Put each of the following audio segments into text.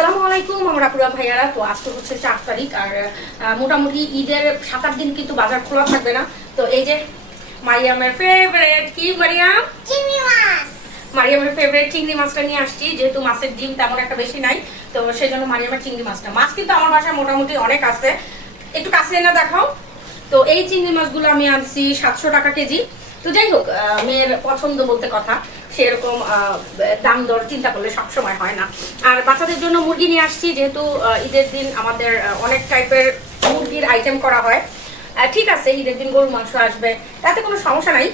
আসসালামু আলাইকুম আমার আপুরা ভাইয়ারা। তো আজকে হচ্ছে চার তারিখ আর মোটামুটি ঈদের সাত আট দিন কিন্তু বাজার খোলা থাকবে না। তো এই যে মারিয়ামের ফেভারেট কি মারিয়াম? চিংড়ি মাছ। মারিয়ামের ফেভারিট চিংড়ি মাছটা নিয়ে আসছি যেহেতু মাছের ডিম তেমন একটা বেশি নাই তো সেই জন্য মারিয়ামের চিংড়ি মাছটা। মাছ কিন্তু আমার বাসায় মোটামুটি অনেক আছে। একটু কাছে এনে দেখাও। তো এই চিংড়ি মাছগুলো আমি আনছি সাতশো টাকা কেজি। তো যাই হোক মেয়ের পছন্দ বলতে কথা। সেরকম দাম দর চিন্তা করলে সবসময় হয় না। আর বাচ্চাদের জন্য মুরগি নিয়ে আসছি যেহেতু ঈদের দিন আমাদের অনেক টাইপের মুরগির আইটেম করা হয়। ঠিক আছে ঈদের দিন গরুর মাংস আসবে তাতে কোনো সমস্যা নাই।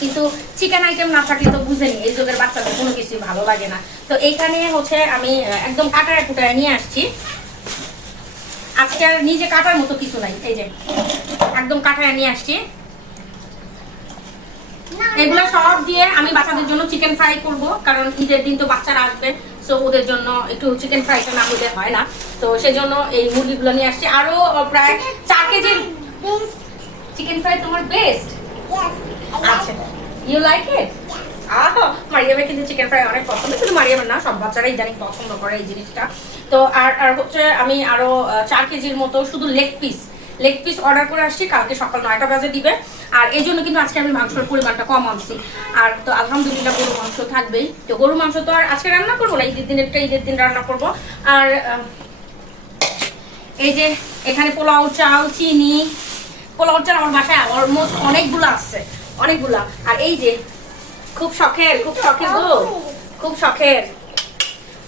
কিন্তু চিকেন আইটেম না থাকলে তো বুঝেনি এই যুগের বাচ্চাদের কোনো কিছুই ভালো লাগে না। তো এইখানে হচ্ছে আমি একদম কাটায় কুটায় নিয়ে আসছি। আজকে আর নিজে কাটার মতো কিছু নাই এই যে একদম কাটায় নিয়ে আসছি। এগুলো দিয়ে আমি বাচ্চাদের জন্য চিকেন ফ্রাই করব কারণ ঈদের দিন তো বাচ্চারা আসবে সো ওদের জন্য একটু চিকেন ফ্রাইটা না হলে হয় না। তো সেজন্য এই মুরগিগুলো নিয়ে আসছি। আরও প্রায় চার কেজি চিকেন ফ্রাই তোমার বেস্ট আচ্ছা। ইউ লাইক ইট মারিয়ামের কিন্তু চিকেন ফ্রাই অনেক পছন্দ শুধু মারিয়ামের না সব বাচ্চারাই জানি পছন্দ করে এই জিনিসটা। তো আর আর হচ্ছে আমি আরও চার কেজির মতো শুধু leg piece leg piece order করে আসছি কালকে সকাল নয়টা বাজে দিবে। আর এই জন্য কিন্তু আজকে আমি মাংসের পরিমাণটা কম আনছি। আর তো আলহামদুলিল্লাহ গরু মাংস থাকবেই তো গরু মাংস তো আর আজকে রান্না করব না, ঈদের দিন একটা ঈদের দিন রান্না করব। আর এই যে এখানে পোলাও, চাল, চিনি, পোলাও চাল আমার বাসায় অলমোস্ট অনেকগুলো আছে, অনেকগুলা। আর এই যে, খুব শখের খুব শখের গো, খুব শখের।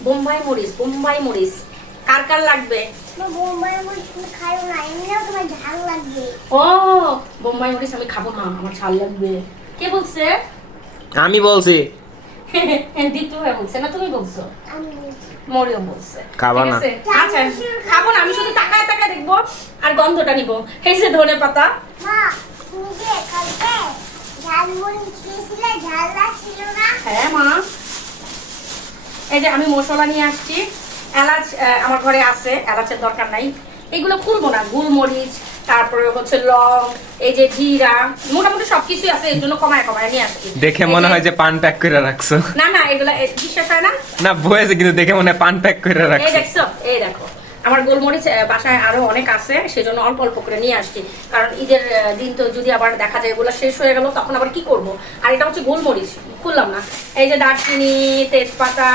বোম্বাই মরিচ বোম্বাই মরিচ। কার কার লাগবে? ও বোম্বাই মরিচ আমি খাব না আমার ঝাল লাগবে কে বলছে আমি বলছি দীপ্ত ভাই বলছে না তুমি বলছো মরিও বলছে খাবা না। আচ্ছা খাব না আমি শুধু তাকায় তাকায় দেখব আর গন্ধটা নিবো এই যে ধনে পাতা মা, তুমি যে কালকে ঝাল মরিচ খেয়েছিলে, ঝাল লাগছিল না? হ্যাঁ মা এই যে আমি মশলা নিয়ে আসছি এলাচ আমার ঘরে আছে এলাচের দরকার নাই। এগুলো খুলবো না গোলমরিচ তারপরে হচ্ছে লং এই যে জিরা মোটামুটি সবকিছুই আছে এর জন্য কমায় কমায় নিয়ে আসছি। দেখে মনে হয় যে পান প্যাক করে রাখছো। না না এগুলো বিশ্বাস হয় না? না বয়েছে কিন্তু দেখে মনে হয় পান প্যাক করে রাখছো। এই দেখছ এই দেখো। আমার গোলমরিচ বাসায় আরও অনেক আছে সেজন্য অল্প অল্প করে নিয়ে আসছি। কারণ ঈদের দিন তো যদি আবার দেখা যায় এগুলো শেষ হয়ে গেল তখন আবার কি করব? আর এটা হচ্ছে গোলমরিচ খুললাম না। এই যে দারচিনি তেজপাতা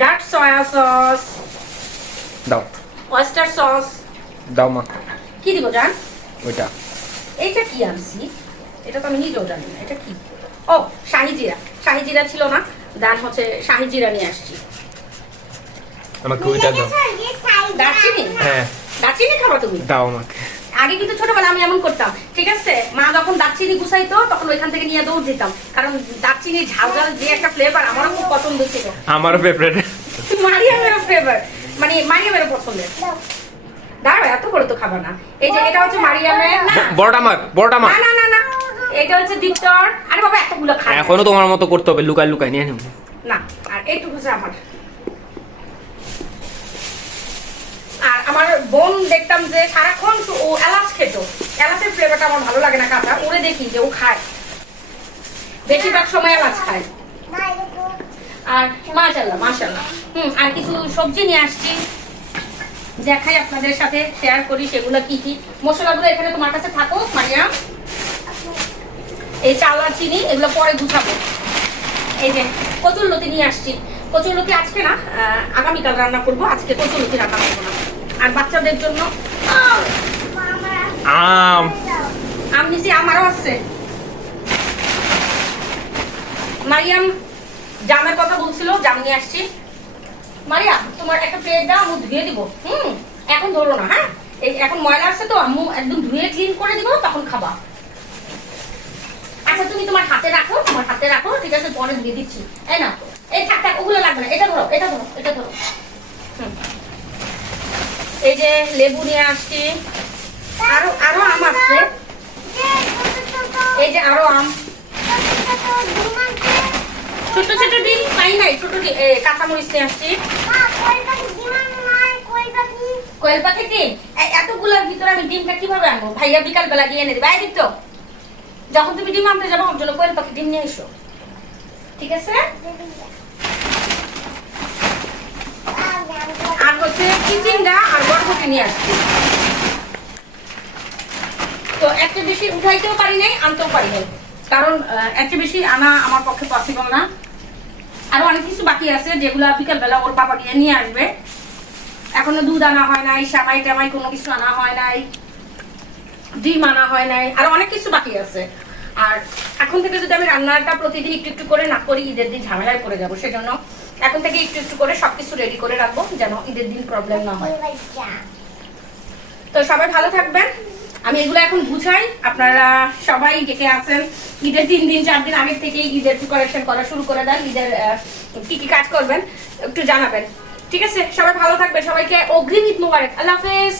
ডার্ক সয়া সস দাও। অয়েস্টার সস দাও মা। কি দিব জান? ওইটা। এইটা কি আনছি? এটা তো আমি নিজেও জানি না এটা কি? ও শাহি জিরা। শাহি জিরা ছিল না দান হচ্ছে শাহি জিরা নিয়ে আসছি। আমাকে ওইটা দাও? দারচিনি? হ্যাঁ। দারচিনি খাব তুমি? দাও আমাকে। আগে কিন্তু ছোটবেলা আমি এমন করতাম ঠিক আছে? মা যখন দারচিনি গুছাইতো তখন ওইখান থেকে নিয়ে দৌড় দিতাম। কারণ দারচিনি ঝাল ঝাল যে একটা ফ্লেভার আমারও খুব পছন্দ ছিল। আমারও ফেভারিট মারিয়ামেরও ফ্লেভার মানে মারিয়ামেরও পছন্দের। দাঁড়াও এত করে তো খাবার না। এই যে এটা হচ্ছে মারিয়ামের না? বড়টা মার বড়টা মার না না না এটা হচ্ছে দীপ্তর আরে বাবা এতগুলো খাই এখনও তোমার মতো করতে হবে লুকাই লুকাই নিয়ে নেব। না আর এইটুকু হচ্ছে আমার। আর আমার বোন দেখতাম যে সারাক্ষণ ও এলাচ খেত। এলাচের ফ্লেভারটা আমার ভালো লাগে না কাঁচা ওরে দেখি যে ও খায়। বেশিরভাগ সময় এলাচ খায়। আর মাশাল্লাহ মাশাল্লাহ হুম, আর কিছু সবজি নিয়ে আসছি। দেখাই আপনাদের সাথে শেয়ার করি সেগুলো কি কি। মশলাগুলো এখানে তোমার কাছে থাকো মারিয়াম। এই চাল আর চিনি, এগুলো পরে গুছাবো। এই যে কচুর লতি নিয়ে আসছি। কচুর লতি আজকে না আগামীকাল রান্না করব। আজকে কচুর লতি রান্না করব না। আর বাচ্চাদের জন্য আম। আম নিচে আমারও আছে। মারিয়াম জামের কথা বলছিল জাম নিয়ে আসছি। মারিয়া তোমার একটা প্লেট দাও আমি ধুয়ে দিব। হুম এখন ধরো না হ্যাঁ? এই এখন ময়লা আসছে তো আম্মু একদম ধুয়ে ক্লিন করে দিব তখন খাবা। আচ্ছা তুমি তোমার হাতে রাখো তোমার হাতে রাখো ঠিক আছে? পরে ধুয়ে দিচ্ছি। এই না এই থাক থাক, ওগুলো লাগবে না। এটা ধরো এটা ধরো এটা ধরো। এই যে লেবু নিয়ে আসছি। আরও আরও আম আসছে এই যে আরও আম। ছোট ছোট ডিম পাই নাই ছোট কাঁচামরিচ নিয়ে আসছি। পাখি কোয়েল পাখির ডিম এতগুলোর ভিতরে আমি ডিমটা কীভাবে আনব? ভাইয়া বিকাল বেলা গিয়ে এনে দেবে। দিত যখন তুমি ডিম আনতে যাব আমার জন্য কোয়েল পাখির ডিম নিয়ে এসো। ঠিক আছে? আ, চিচিঙ্গা আর বরবটি নিয়ে আসছি। তো একটা বেশি উঠাইতেও পারি নাই আনতেও পারি নাই। কারণ একটা বেশি আনা আমার পক্ষে পসিবল না। আরও অনেক কিছু বাকি আছে যেগুলো বিকাল বেলা ওর বাবা গিয়ে নিয়ে আসবে। এখনও দুধ আনা হয় নাই সামাই টামাই কোনো কিছু আনা হয় নাই ডিম আনা হয় নাই আর অনেক কিছু বাকি আছে। আর এখন থেকে যদি আমি রান্নাটা প্রতিদিন একটু একটু করে না করি, ঈদের দিন ঝামেলায় পড়ে যাব, সেজন্য এখন থেকে একটু একটু করে সবকিছু রেডি করে রাখব, যেন ঈদের দিন প্রবলেম না হয়। তো সবাই ভালো থাকবেন। আমি এগুলো এখন বুঝাই আপনারা সবাই ডেকে আছেন, ঈদের তিন দিন, চার দিন আগের থেকেই ঈদের প্রিপারেশন করা শুরু করে দেন, ঈদের কি কি কাজ করবেন, একটু জানাবেন। ঠিক আছে? সবাই ভালো থাকবেন। সবাইকে অগ্রিম ঈদ মোবারক। আল্লাহ হাফেজ।